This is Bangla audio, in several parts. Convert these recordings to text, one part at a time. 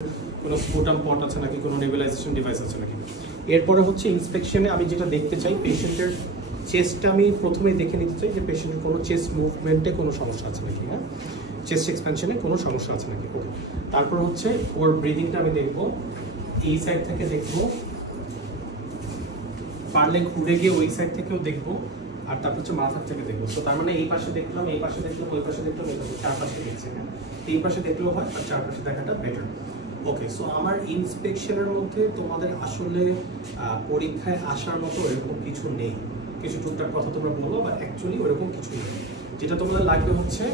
কোনো স্পুটাম পট আছে নাকি, কোনো নেবুলাইজেশন ডিভাইস আছে নাকি। এরপরে হচ্ছে ইন্সপেকশনে আমি যেটা দেখতে চাই, পেশেন্টের চেস্টটা আমি প্রথমেই দেখে নিতে চাই যে পেশেন্টের কোনো চেস্ট মুভমেন্টে কোনো সমস্যা আছে নাকি, হ্যাঁ, চেস্ট এক্সপ্যানশনে কোনো সমস্যা আছে নাকি। ওকে, তারপর হচ্ছে ওর ব্রিদিংটা আমি দেখবো, এই সাইড থেকে দেখবো, পারলে ঘুরে গিয়ে ওই সাইড থেকেও দেখবো, আর তারপর হচ্ছে মাথার থেকে দেখবো। তো তার মানে এই পাশে দেখলাম, এই পাশে দেখলাম, ওই পাশে দেখলাম, এই পাশে, চারপাশে দেখছি, হ্যাঁ, এই পাশে দেখলেও হয় আর চারপাশে দেখাটা বেটার। ওকে, সো আমার ইন্সপেকশনের মধ্যে তোমাদের আসলে পরীক্ষায় আসার মতো এরকম কিছু নেই, কিছু টুকটাক কথা তোমরা বলো, বা অ্যাকচুয়ালি ওরকম কিছুই নেই। যেটা তোমাদের লাগবে হচ্ছে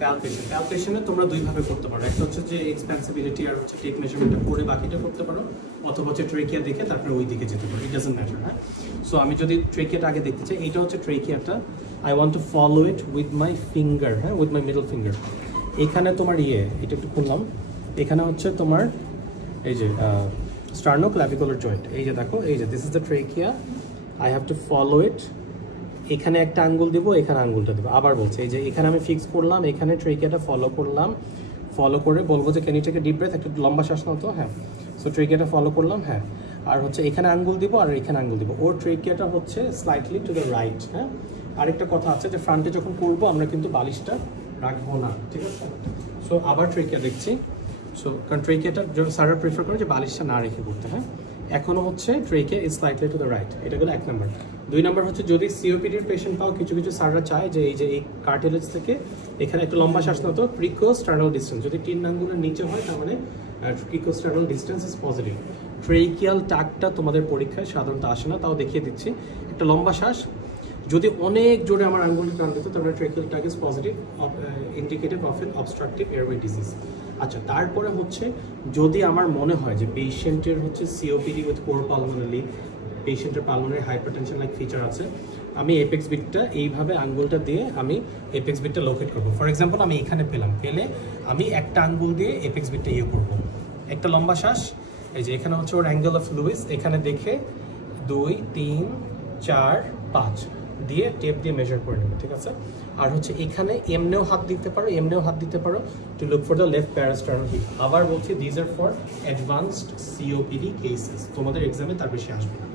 প্যালপেশন। প্যালপেশনে তোমরা দুইভাবে করতে পারো, একটা হচ্ছে যে এক্সপেন্সিবিলিটি আর হচ্ছে টেপ মেজারমেন্টটা করে বাকিটা করতে পারো, অথবা হচ্ছে ট্রেকিয়া দেখে তারপরে ওই দিকে যেতে পারো, ইট ডাজন্ট ম্যাটার। হ্যাঁ, সো আমি যদি ট্রেকিয়াটা আগে দেখতে চাই, এইটা হচ্ছে ট্রেকিয়াটা, I want to follow it with my finger, হ্যাঁ, উইথ মাই মিডল ফিঙ্গার। এখানে তোমার এটা একটু খুললাম, এখানে হচ্ছে তোমার এই যে স্টার্নোক্লাভিকুলার জয়েন্ট, এই যে দেখো, এই যে this is the trachea, I have to follow it. এখানে একটা আঙ্গুল দেবো, এখানে আঙ্গুলটা দেবো, আবার বলছে এই যে এখানে আমি ফিক্স করলাম, এখানে ট্রেকিয়াটা ফলো করলাম, ফলো করে বলবো যে can you take a deep breath, একটা লম্বা শ্বাস নাও তো, হ্যাঁ, সো ট্রেকিয়াটা ফলো করলাম, হ্যাঁ, আর হচ্ছে এখানে আঙ্গুল দিব আর এখানে আঙ্গুল দিব, ওর ট্রেকিয়াটা হচ্ছে স্লাইটলি টু দ্য রাইট। হ্যাঁ, আরেকটা কথা আছে যে ফ্রন্টে যখন করবো আমরা কিন্তু বালিশটা রাখবো না, ঠিক আছে। সো আবার ট্রেকিয়া দেখছি, সো কারণ ট্রেকিয়াটা স্যাররা প্রিফার করে যে বালিশটা না রেখে করতে। হ্যাঁ, এখনও হচ্ছে trachea is slightly to the right, এটা হলো 1 নম্বর। 2 নম্বর হচ্ছে যদি সিওপিডির পেশেন্ট পাও, কিছু কিছু স্যাররা চায় যে এই কার্টিলেজ থেকে এখানে একটু লম্বা শ্বাস নাও তো, প্রিকোস্টার্নাল ডিস্টেন্স যদি 3 আঙ্গুলের নিচে হয় তার মানে প্রিকোস্টার্নাল ডিস্টেন্স ইজ পজিটিভ। ট্রেকিয়াল টাকটা তোমাদের পরীক্ষায় সাধারণত আসে না, তাও দেখিয়ে দিচ্ছি। একটা লম্বা শ্বাস, যদি অনেক জোরে আমার আঙ্গুলটা টান দিত তার মানে ট্রেকিয়াল টাক is positive, indicative of N obstructive airway disease. আচ্ছা, তারপরে হচ্ছে যদি আমার মনে হয় যে পেশেন্টের হচ্ছে সিওপিডি উইথ কোর পালমোনারি, পেশেন্টের পালমোনারি হাইপারটেনশন লাইক ফিচার আছে, আমি এপেক্স বিটটা এইভাবে আঙ্গুলটা দিয়ে আমি এপেক্স বিটটা লোকেট করবো। ফর এক্সাম্পল আমি এখানে পেলে আমি একটা আঙ্গুল দিয়ে এপেক্স বিটটা করবো। একটা লম্বা শ্বাস, এই যে এখানে হচ্ছে ওর অ্যাঙ্গেল অফ লুইস, এখানে দেখে 2, 3, 4, 5 দিয়ে টেপ দিয়ে মেজার করে নেবে, ঠিক আছে। আর হচ্ছে এখানে এমনেও হাত দিতে পারো, এমনেও হাত দিতে পারো, to look for the left parasternal heave. আবার বলছি these are for advanced COPD cases, তোমাদের এক্সামে তার বেশি আসবে না,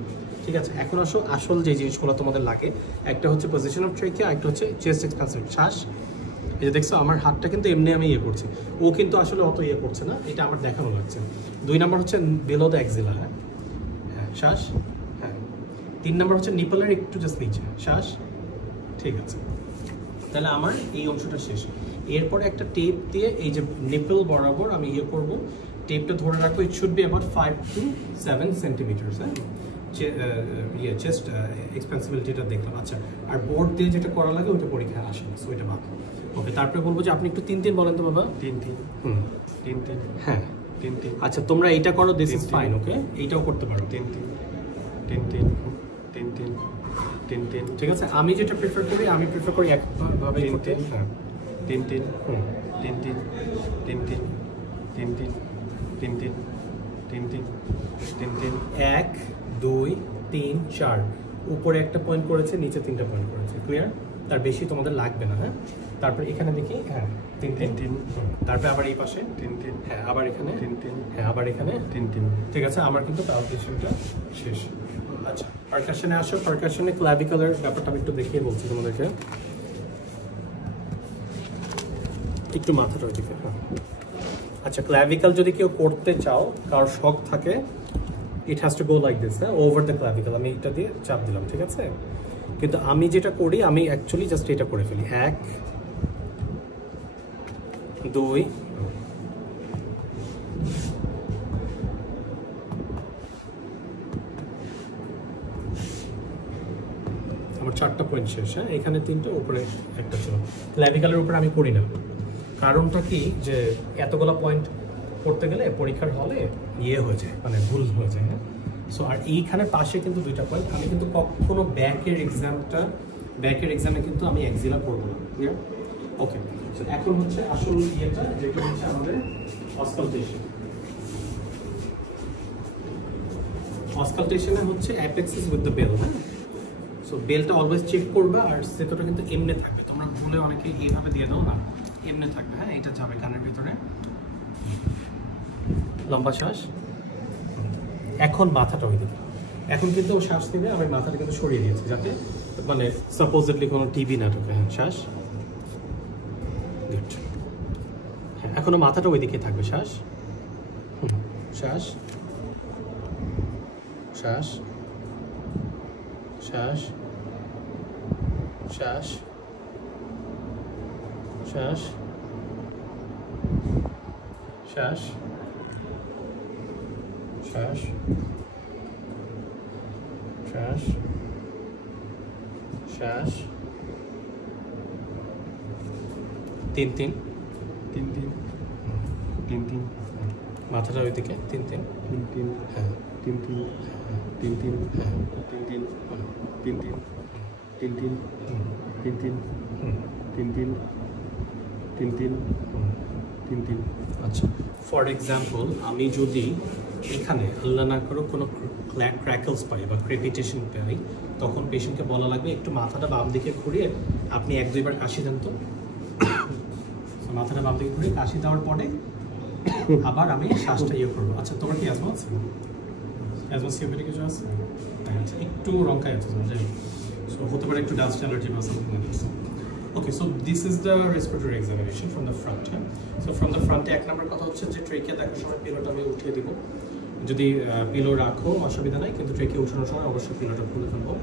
ঠিক আছে। এখন আসল যে জিনিসগুলো তোমাদের লাগে, একটা হচ্ছে পজিশন অফ ট্রেকিয়া, একটা হচ্ছে চেস্ট এক্সপানশন শ্বাস। এই যে দেখছো আমার হাতটা কিন্তু এমনি আমি করছি, ও কিন্তু আসলে অত করছে না, এটা আমার দেখানো লাগছে। 2 নম্বর হচ্ছে বিলো দ্য এক্সিলা, হ্যাঁ, হ্যাঁ, শ্বাস, হ্যাঁ। 3 নম্বর হচ্ছে নিপলের একটু জাস্ট নিচে শ্বাস, ঠিক আছে। তাহলে আমার এই অংশটা শেষ। এরপরে একটা টেপ দিয়ে এই যে নিপল বরাবর আমি করবো, টেপটা ধরে রাখবো, it should be about 5 to 7 centimetres, হ্যাঁ, চেস্ট এক্সপেন্সিবিলিটিটা দেখলাম। আচ্ছা, আর বোর্ড দিয়ে যেটা করা লাগে ওইটা পরীক্ষায় আসে না, সো এটা বাদ। ওকে, তারপরে বলবো যে আপনি একটু 3-3 বলেন তো বাবা। 3-3, 3-3, হ্যাঁ, 3-3। আচ্ছা, তোমরা এইটা করো, দিস ইজ ফাইন। ওকে, এইটাও করতে পারো, 3-3, 3-3, 3-3, 3-3, ঠিক আছে। আমি যেটা প্রিফার করি, আমি প্রিফার করি একভাবে করতে, হ্যাঁ, 3-3, 3-3, 3-3, 3-3, 3-3, 3-3, 3-3, 1, 2, 3, 4, উপরে একটা পয়েন্ট করেছে, নিচে 3টা পয়েন্ট করেছে, ক্লিয়ার? তার বেশি তোমাদের লাগবে না। হ্যাঁ, তারপরে এখানে দেখি, হ্যাঁ, 3-3, তারপরে আবার এই পাশে 3-3, হ্যাঁ, আবার এখানে 3-3, হ্যাঁ, আবার এখানে 3-3, ঠিক আছে। আমার কিন্তু প্যালপেশনটা শেষ। আচ্ছা, পারকাশনে আসো। পারকাশনে ক্লাভিকুলার ব্যাপারটা আমি একটু দেখিয়ে বলছি তোমাদেরকে, একটু মাথাটা ওইদিকে, হ্যাঁ। আচ্ছা, ক্লাভিকাল যদি কেউ করতে চাও, কারোর শখ থাকে, it has to go like this, হ্যাঁ, ওভার দ্য ক্লাভিকাল। আমি এটা দিয়ে চাপ দিলাম, ঠিক আছে। কিন্তু আমি যেটা করি, আমি অ্যাকচুয়ালি জাস্ট এটা করে ফেলি, 1, 2, আমার 4টা পয়েন্ট শেষ, হ্যাঁ, এখানে 3টা, উপরে একটা ছিল। ক্লাভিকালের উপরে আমি করি না, কারণটা কি যে এতগুলো পয়েন্ট করতে গেলে পরীক্ষার হলে হয়ে যায়, মানে ভুল হয়ে যায়, হ্যাঁ। সো আর এইখানে পাশে কিন্তু 2টা পয়েন্ট, আমি কিন্তু কখনো ব্যাকের এক্সামে কিন্তু আমি এক্সিলা করবো না, ক্লিয়ার? ওকে, সো এখন হচ্ছে আসল যেটা হচ্ছে আমাদের অসকালটেশন। অসকালটেশনে হচ্ছে অ্যাপেক্সিস উইথ দ্য বেল, হ্যাঁ। সো বেলটা অলওয়েজ চেক করবে, আর সেতোটা কিন্তু এমনি থাকবে, তোমরা ভুলে অনেকে এইভাবে দিয়ে দাও না, এমনি থাকবে, হ্যাঁ, এটা যাবে কানের ভিতরে। লম্বা শ্বাস। এখন মাথাটা ওইদিকে। এখন কিন্তু ও শ্বাস নিলে আমি মাথাটা কিন্তু সরিয়ে দিয়েছি যাতে মানে সাপোজেডলি কোনো টিভি না ঢোকে। হ্যাঁ, শ্বাস। গুড। হ্যাঁ, এখনো মাথাটা ওইদিকে থাকবে। শ্বাস। শ্বাস। শ্বাস। শ্বাস। শ্বাস। শ্বাস। শ্বাস। শ্বাস। শ্বাস। শ্বাস। 3 3 3 3 3 3 মাথাটা ওইদিকে। 3 3 3 3 হ্যাঁ 3 3 3 3 হ্যাঁ 3 3 3 3 3 3 3 3 3 3 3 3 3 3। আচ্ছা, ফর এক্সাম্পল আমি যদি এখানে আল্লাহ না করো কোনো ক্র্যাকলস পাই বা ক্রেপিটেশন পাই, তখন পেশেন্টকে বলা লাগবে একটু মাথাটা বাম দিকে ঘুরিয়ে আপনি 1-2 বার কাশি দেন। তো মাথাটা বাম দিকে ঘুরিয়ে কাশি দেওয়ার পরে আবার আমি শ্বাসটা ইয়ে করবো। আচ্ছা, তোমার কি অ্যাজমা আছে? অ্যাজমা সিওপিডি কিছু আছে? আচ্ছা, একটু রঙকাই আছে যাই, সো হতে পারে একটু ডাস্ট অ্যালার্জি বা something like that. Okay, so this is the respiratory examination from the front. So from the front, 1 নম্বর কথা হচ্ছে যে ট্রেকে দেখার সময় পিলোটা আমি উঠিয়ে দিব। যদি পিলো রাখো অসুবিধা নাই, কিন্তু ট্রেকে উঠানোর সময় অবশ্যই পিলোটা খুলে ফেলবো।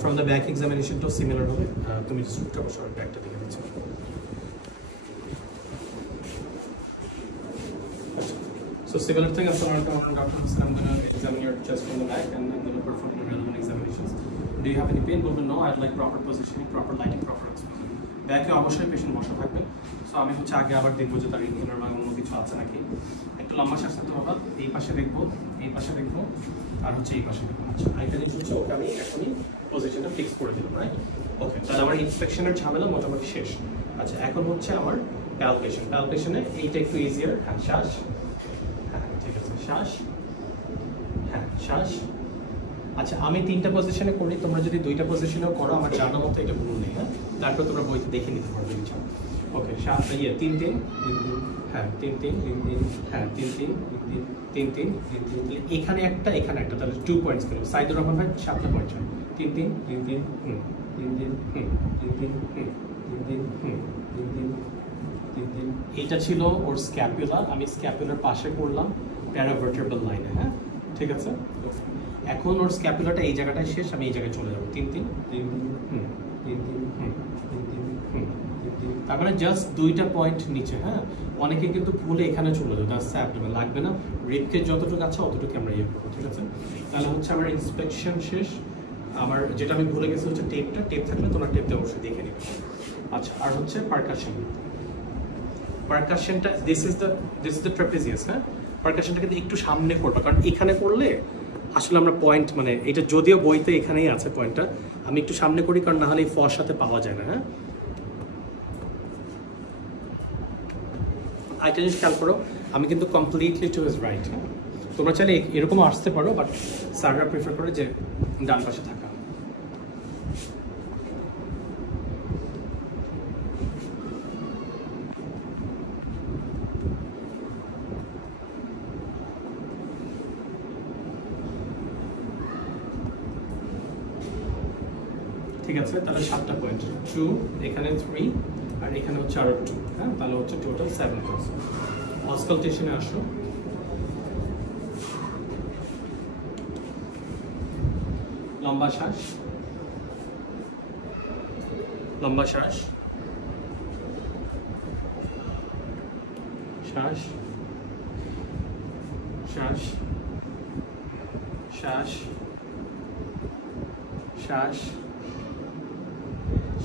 ফ্রম দ্য ব্যাক এক্সামিনেশনটাও সিমিলার হবে। তুমি সুটটা বসে ব্যাকটা দেখে দিচ্ছি। So similar thing, Assalamualaikum, I'm Dr. Hassan. I'm going to examine your chest from the back and I'm going to perform the relevant examinations. Do you have any pain? বলবেন no, I'd like proper positioning, proper lighting, proper exposure. ব্যাকে অবশ্যই পেশেন্ট বসা থাকবে। সো আমি হচ্ছে আগে আবার দেখবো যে তার ইনহেলার বা অন্য কিছু আছে নাকি। একটু লম্বা শ্বাস নিতে হবে। এই পাশে দেখবো, এই পাশে দেখবো, আর হচ্ছে এই পাশে দেখবো। আচ্ছা, আরেকটা জিনিস হচ্ছে ওকে আমি এখনই পজিশনটা ফিক্স করে দিলাম, রাইট? ওকে, তাহলে আমার ইন্সপেকশনের ঝামেলা মোটামুটি শেষ। আচ্ছা, এখন হচ্ছে আমার প্যালপেশন। প্যালপেশনে এইটা একটু ইজিয়ার। হ্যাঁ, শ্বাস। হ্যাঁ, ঠিক আছে, শ্বাস। হ্যাঁ, শ্বাস। আচ্ছা, আমি 3টা পজিশনে করি, তোমরা যদি 2টা পজিশনেও করো আমার জানার মতো এটা ভুল নেই। হ্যাঁ, তারপর তোমরা বইতে দেখে নিতে পারবে কিছু। ওকে, 3 3 হ্যাঁ 3 3 হ্যাঁ 3 3 3 3 3 এখানে একটা, এখানে একটা, তাহলে 2 পয়েন্টস পেল। সাইদুর রহমান ভাই 7টা পয়েন্ট হয়। 3 3 3 3 3 3 3 3 3 3 3 3। এটা ছিল ওর স্ক্যাপুলা। আমি স্ক্যাপুলার পাশে করলাম প্যারাভার্টেব্রাল লাইনে। হ্যাঁ, ঠিক আছে। এখন ওর স্ক্যাপুলাটা এই জায়গাটায় শেষ, আমি এই জায়গায় চলে যাবো। 3 3 3 3 3 3 তারপরে জাস্ট 2টা পয়েন্ট নিচে। হ্যাঁ, অনেকে কিন্তু ভুলে এখানে চলে যাবে, দ্যাটস অ্যাবডোমেন, লাগবে না। রিবকে যতটুকু আছে অতটুকু আমরা ইয়ে করবো, ঠিক আছে। তাহলে হচ্ছে আমার ইন্সপেকশন শেষ। আমার যেটা আমি ভুলে গেছি হচ্ছে টেপটা। টেপ থাকলে তোমরা টেপটা অবশ্যই দেখে নিবে। আচ্ছা, আর হচ্ছে পারকাশন। পারকাশনটা দিস ইজ দ্য ট্রাপিজিয়াস। হ্যাঁ, পারকাশনটা কিন্তু একটু সামনে করবা, কারণ এখানে করলে আসলে আমরা পয়েন্ট মানে এটা যদিও বইতে এখানেই আছে পয়েন্টটা, আমি একটু সামনে করি কারণ না হলে এই ফর সাথে পাওয়া যায় না। হ্যাঁ, আরেকটা জিনিস খেয়াল করো, আমি কিন্তু কমপ্লিটলি টু হিজ রাইট। হ্যাঁ, তোমরা চাইলে এরকমও আসতে পারো, বাট স্যাররা প্রিফার করে যে ডান পাশে থাকা। ঠিক আছে, তাহলে 7টা পয়েন্ট। 2, এখানে 3, আর এখানে হচ্ছে আরো 2। হ্যাঁ, তাহলে হচ্ছে টোটাল 7 পয়েন্টস। অসকালটেশনে আসো। লম্বা শ্বাস, লম্বা শ্বাস, শ্বাস, শ্বাস, শ্বাস, শ্বাস,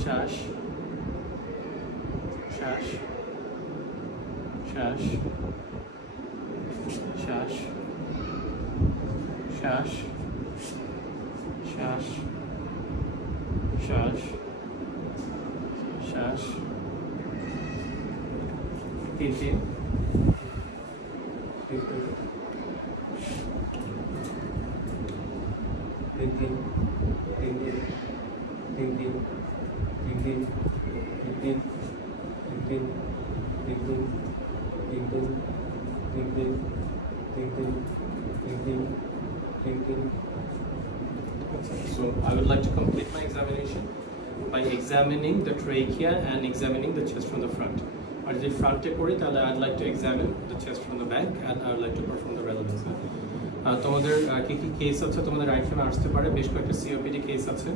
শ্বাস, শ্বাস, শ্বাস, শ্বাস, শ্বাস, শ্বাস, শ্বাস, শ্বাস। 3 3 3 3 So I would like to complete my examination by examining the trachea and examining the chest from the front. আর যদি ফ্রন্টে করি তাহলে I'd like to examine the chest from the back and I would like to perform the relevance. তোমাদের কি কি কেস আছে তোমাদের রাইট ফ্রেমে আসতে পারে, বেশ কয়েকটা সিওপিডি কেস আছে।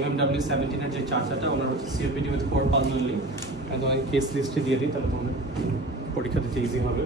MMW 17 এর যে চাচাটা ওনার হচ্ছে সিওপিডি উইথ 4 পালমোনারি, তোমাকে কেস লিস্টে দিয়ে দিই, তাহলে তোমাদের পরীক্ষা দিতে ইজি হবে।